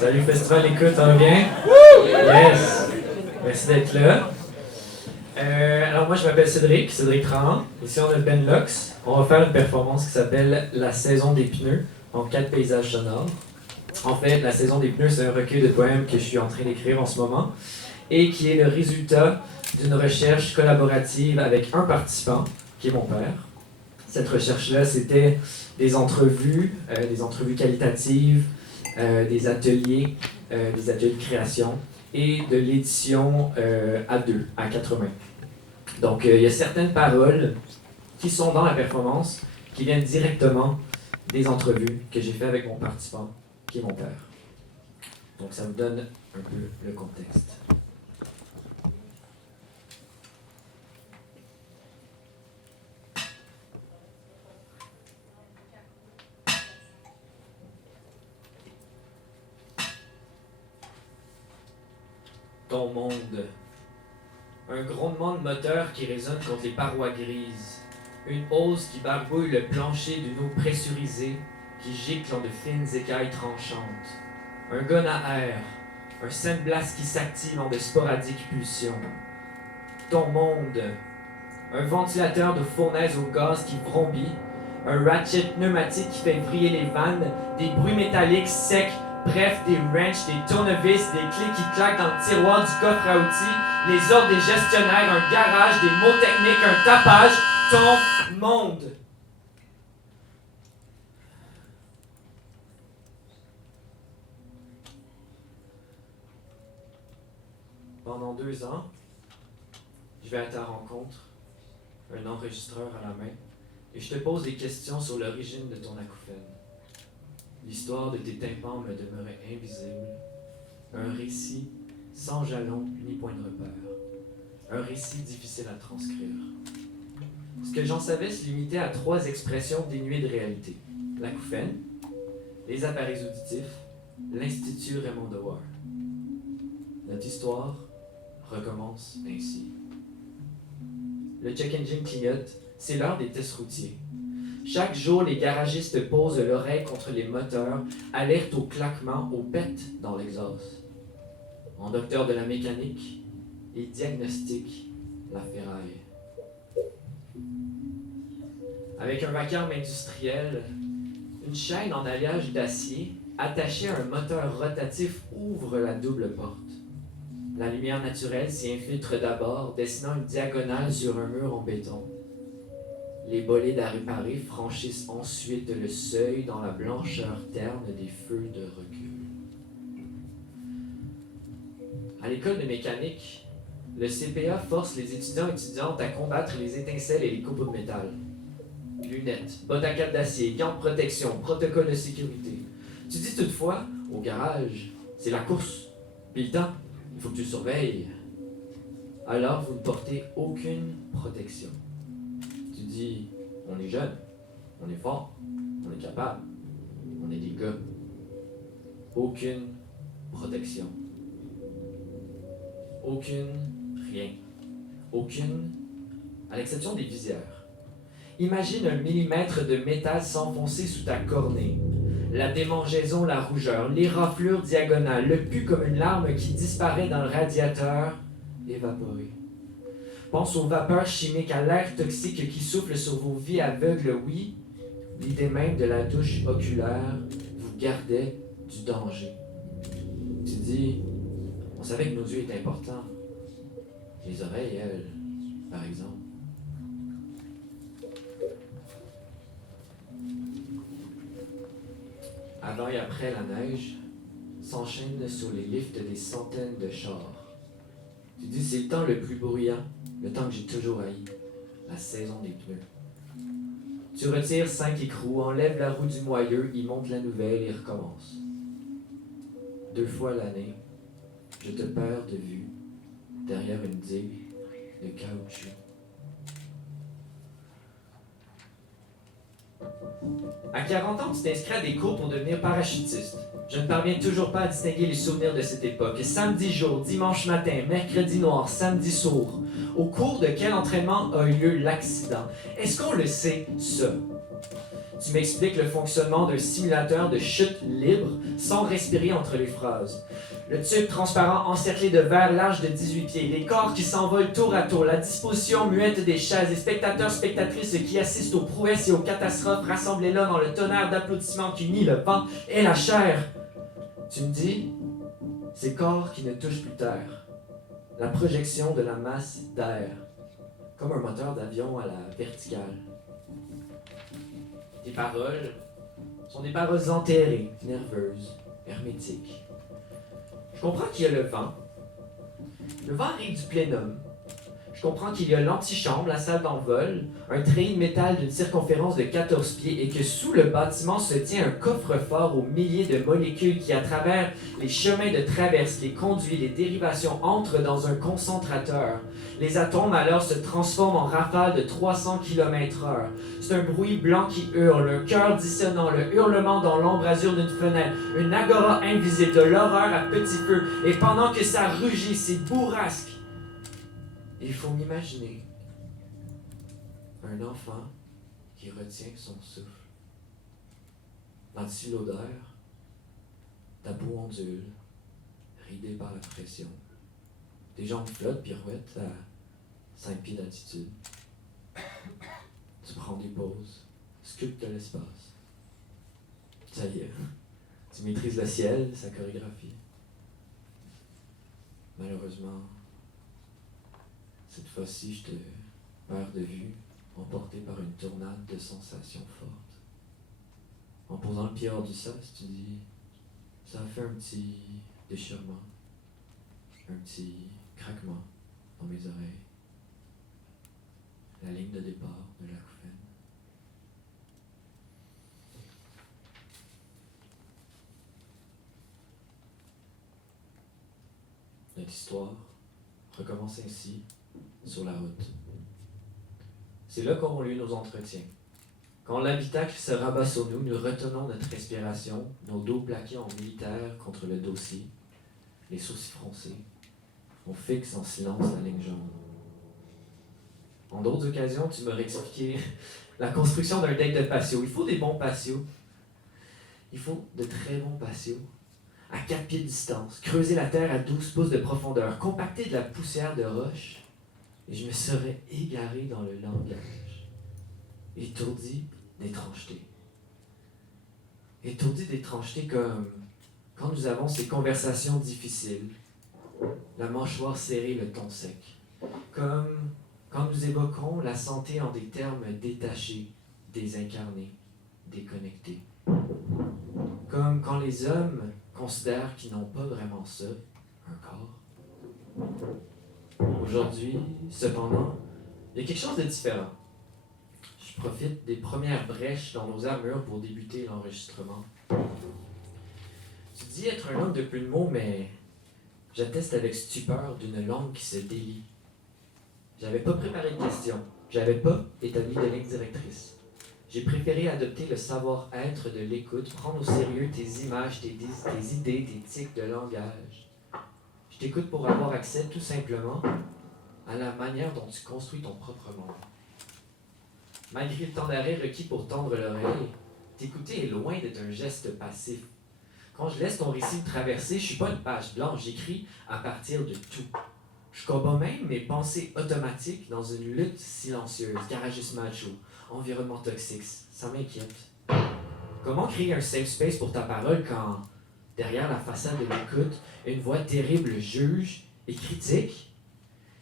Salut Festival Écoute, ça va bien? Yes! Merci d'être là. Alors moi je m'appelle Cédric Trahan. Ici on a Ben Lux. On va faire une performance qui s'appelle La saison des pneus, en 4 paysages sonores. En fait, La saison des pneus, c'est un recueil de poèmes que je suis en train d'écrire en ce moment et qui est le résultat d'une recherche collaborative avec un participant, qui est mon père. Cette recherche-là, c'était des entrevues qualitatives, des ateliers de création et de l'édition à deux, à 4 mains. Donc, il y a certaines paroles qui sont dans la performance qui viennent directement des entrevues que j'ai faites avec mon participant, qui est mon père. Donc, ça vous donne un peu le contexte. Ton monde. Un grondement de moteur qui résonne contre les parois grises. Une hausse qui barbouille le plancher d'une eau pressurisée qui gicle en de fines écailles tranchantes. Un gun à air. Un sandblast qui s'active en de sporadiques pulsions. Ton monde. Un ventilateur de fournaise au gaz qui vrombit. Un ratchet pneumatique qui fait vriller les vannes. Des bruits métalliques secs. Bref, des wrenches, des tournevis, des clés qui claquent dans le tiroir du coffre à outils, les ordres des gestionnaires, un garage, des mots techniques, un tapage, ton monde. Pendant 2 ans, je vais à ta rencontre, un enregistreur à la main, et je te pose des questions sur l'origine de ton acouphène. L'histoire de tes tympans me demeurait invisible. Un récit sans jalon ni point de repère. Un récit difficile à transcrire. Ce que j'en savais se limitait à 3 expressions dénuées de réalité. L'acouphène, les appareils auditifs, l'Institut Raymond Dewar. Notre histoire recommence ainsi. Le check engine clignote, c'est l'heure des tests routiers. Chaque jour, les garagistes posent l'oreille contre les moteurs, alertent au claquement, au pet dans l'exhaust. En docteur de la mécanique, ils diagnostiquent la ferraille. Avec un vacarme industriel, une chaîne en alliage d'acier, attachée à un moteur rotatif, ouvre la double porte. La lumière naturelle s'y infiltre d'abord, dessinant une diagonale sur un mur en béton. Les bolides à réparer franchissent ensuite le seuil dans la blancheur terne des feux de recul. À l'école de mécanique, le CPA force les étudiants et étudiantes à combattre les étincelles et les copeaux de métal. Lunettes, bottes à cap d'acier, gants de protection, protocole de sécurité. Tu dis toutefois, au garage, c'est la course. Puis le temps, il faut que tu le surveilles. Alors vous ne portez aucune protection. Tu dis, on est jeune, on est fort, on est capable, on est des gars. Aucune protection. Aucune, rien. Aucune, à l'exception des visières. Imagine un millimètre de métal s'enfoncer sous ta cornée. La démangeaison, la rougeur, l'éraflure diagonale, le pu comme une larme qui disparaît dans le radiateur, évaporé. Pense aux vapeurs chimiques, à l'air toxique qui souffle sur vos vies aveugles, oui. L'idée même de la douche oculaire vous gardait du danger. Tu dis, on savait que nos yeux étaient importants. Les oreilles, elles, par exemple. Avant et après la neige, s'enchaînent sur les lifts des centaines de chars. Tu dis, c'est le temps le plus bruyant, le temps que j'ai toujours haï, la saison des pneus. Tu retires 5 écrous, enlèves la roue du moyeu, il monte la nouvelle et recommence. 2 fois l'année, je te perds de vue derrière une digue de caoutchouc. À 40 ans, tu t'inscris à des cours pour devenir parachutiste. Je ne parviens toujours pas à distinguer les souvenirs de cette époque. Samedi jour, dimanche matin, mercredi noir, samedi sourd. Au cours de quel entraînement a eu lieu l'accident? Est-ce qu'on le sait, ça? Tu m'expliques le fonctionnement d'un simulateur de chute libre sans respirer entre les phrases. Le tube transparent encerclé de verre large de 18 pieds, les corps qui s'envolent tour à tour, la disposition muette des chaises, les spectateurs, spectatrices qui assistent aux prouesses et aux catastrophes rassemblés là dans le tonnerre d'applaudissements qui nie le vent et la chair. Tu me dis, ces corps qui ne touchent plus terre, la projection de la masse d'air, comme un moteur d'avion à la verticale. Tes paroles sont des paroles enterrées, nerveuses, hermétiques. Je comprends qu'il y a le vent. Le vent arrive du plénum. Je comprends qu'il y a l'antichambre, la salle d'envol, un treillis de métal d'une circonférence de 14 pieds et que sous le bâtiment se tient un coffre-fort aux milliers de molécules qui, à travers les chemins de traverse, les conduits, les dérivations, entrent dans un concentrateur. Les atomes alors se transforment en rafales de 300 km/h. C'est un bruit blanc qui hurle, un cœur dissonant, le hurlement dans l'embrasure d'une fenêtre, une agora invisible, de l'horreur à petit feu. Et pendant que ça rugit, c'est bourrasque. Il faut m'imaginer un enfant qui retient son souffle. Dans l'odeur, ta peau ondule, ridée par la pression. Tes jambes flottent, pirouettent à 5 pieds d'altitude. Tu prends des pauses, sculptes l'espace. Ça y est, tu maîtrises le ciel, sa chorégraphie. Malheureusement, cette fois-ci, je te perds de vue, emporté par une tornade de sensations fortes. En posant le pied hors du sas, tu dis, ça a fait un petit déchirement, un petit craquement dans mes oreilles. La ligne de départ de l'acouphène. Notre histoire recommence ainsi sur la route. C'est là qu'auront lieu nos entretiens. Quand l'habitacle se rabat sur nous, nous retenons notre respiration, nos dos plaqués en militaire contre le dossier, les sourcils froncés. On fixe en silence la ligne jaune. En d'autres occasions, tu m'aurais expliqué la construction d'un deck de patio. Il faut des bons patios. Il faut de très bons patios. À 4 pieds de distance, creuser la terre à 12 pouces de profondeur, compacter de la poussière de roche, et je me serais égaré dans le langage. Étourdi d'étrangeté. Étourdi d'étrangeté comme quand nous avons ces conversations difficiles, la mâchoire serrée, le ton sec. Comme quand nous évoquons la santé en des termes détachés, désincarnés, déconnectés. Comme quand les hommes considèrent qu'ils n'ont pas vraiment ça, un corps. Aujourd'hui, cependant, il y a quelque chose de différent. Je profite des premières brèches dans nos armures pour débuter l'enregistrement. Tu dis être un homme de peu de mots, mais j'atteste avec stupeur d'une langue qui se délie. J'avais pas préparé de questions, j'avais pas établi de ligne directrice. J'ai préféré adopter le savoir-être de l'écoute, prendre au sérieux tes images, tes idées, tes tics de langage. Je t'écoute pour avoir accès tout simplement à la manière dont tu construis ton propre monde. Malgré le temps d'arrêt requis pour tendre l'oreille, t'écouter est loin d'être un geste passif. Quand je laisse ton récit me traverser, je suis pas une page blanche, j'écris à partir de tout. Je combats même mes pensées automatiques dans une lutte silencieuse, garagiste macho, environnement toxique, ça m'inquiète. Comment créer un safe space pour ta parole quand, derrière la façade de l'écoute, une voix terrible juge et critique?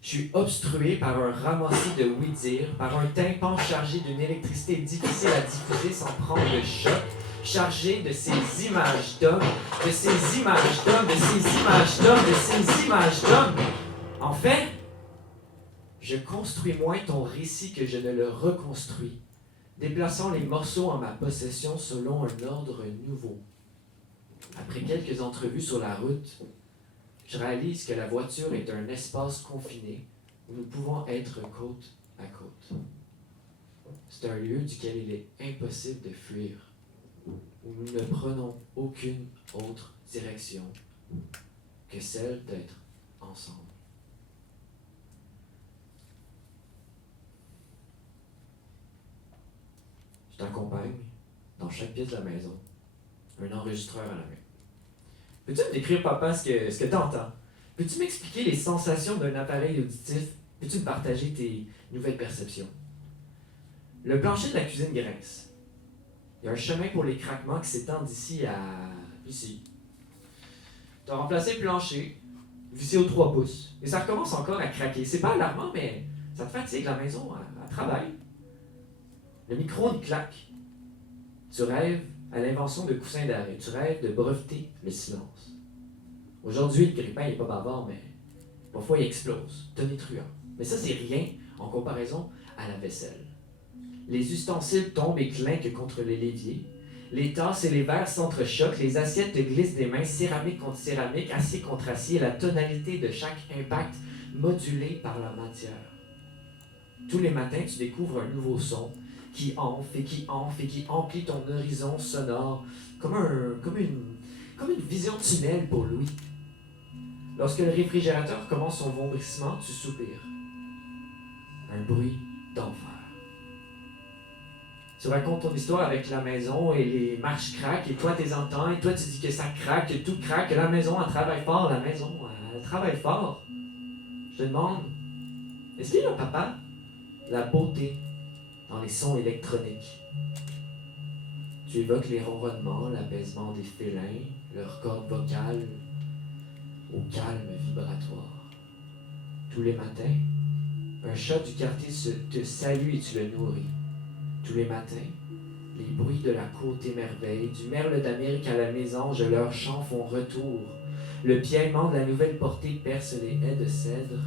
Je suis obstrué par un ramassis de oui-dire, par un tympan chargé d'une électricité difficile à diffuser sans prendre le choc, chargé de ces images d'hommes, de ces images d'hommes, de ces images d'hommes, de ces images d'hommes. En fait, je construis moins ton récit que je ne le reconstruis, déplaçant les morceaux en ma possession selon un ordre nouveau. Après quelques entrevues sur la route, je réalise que la voiture est un espace confiné où nous pouvons être côte à côte. C'est un lieu duquel il est impossible de fuir, où nous ne prenons aucune autre direction que celle d'être ensemble. Je t'accompagne dans chaque pièce de la maison, un enregistreur à la main. Peux-tu me décrire, papa, ce que tu entends? Peux-tu m'expliquer les sensations d'un appareil auditif? Peux-tu me partager tes nouvelles perceptions? Le plancher de la cuisine grince. Il y a un chemin pour les craquements qui s'étend d'ici à ici. Tu as remplacé le plancher, vissé aux 3 pouces, et ça recommence encore à craquer. C'est pas alarmant, mais ça te fatigue, la maison, elle travaille. Le micro-ondes claque. Tu rêves à l'invention de coussins d'arrêt. Tu rêves de breveter le silence. Aujourd'hui, le grille-pain n'est pas bavard, mais parfois il explose, tonitruant. Mais ça, c'est rien en comparaison à la vaisselle. Les ustensiles tombent et clinquent contre les l'évier. Les tasses et les verres s'entrechoquent, les assiettes te glissent des mains, céramique contre céramique, acier contre acier, la tonalité de chaque impact modulée par la matière. Tous les matins, tu découvres un nouveau son qui enfle et qui enfle et qui emplit ton horizon sonore comme une vision tunnel pour Louis. Lorsque le réfrigérateur commence son vomissement, tu soupires. Un bruit d'enfer. Tu racontes ton histoire avec la maison et les marches craquent et toi t'es entends et toi tu dis que ça craque, que tout craque, que la maison elle travaille fort, la maison elle travaille fort. Je te demande, est-ce qu'il y a, papa, la beauté dans les sons électroniques? Tu évoques les ronronnements, l'apaisement des félins, leurs cordes vocales au calme vibratoire. Tous les matins, un chat du quartier te salue et tu le nourris. Tous les matins, les bruits de la cour t'émerveillent, du merle d'Amérique à la mésange, leurs chants font retour. Le piaillement de la nouvelle portée perce les haies de cèdre.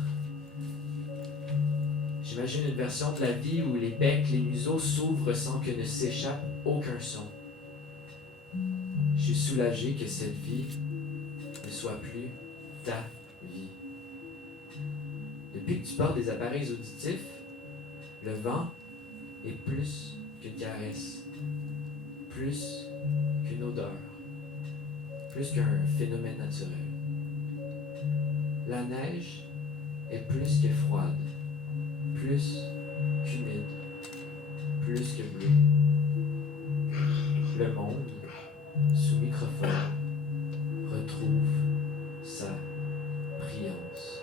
J'imagine une version de la vie où les becs, les museaux s'ouvrent sans que ne s'échappe aucun son. Je suis soulagé que cette vie ne soit plus ta vie. Depuis que tu portes des appareils auditifs, le vent est plus qu'une caresse, plus qu'une odeur, plus qu'un phénomène naturel. La neige est plus que froide, plus qu'humide, plus que bleu. Le monde, sous microphone, retrouve sa brillance.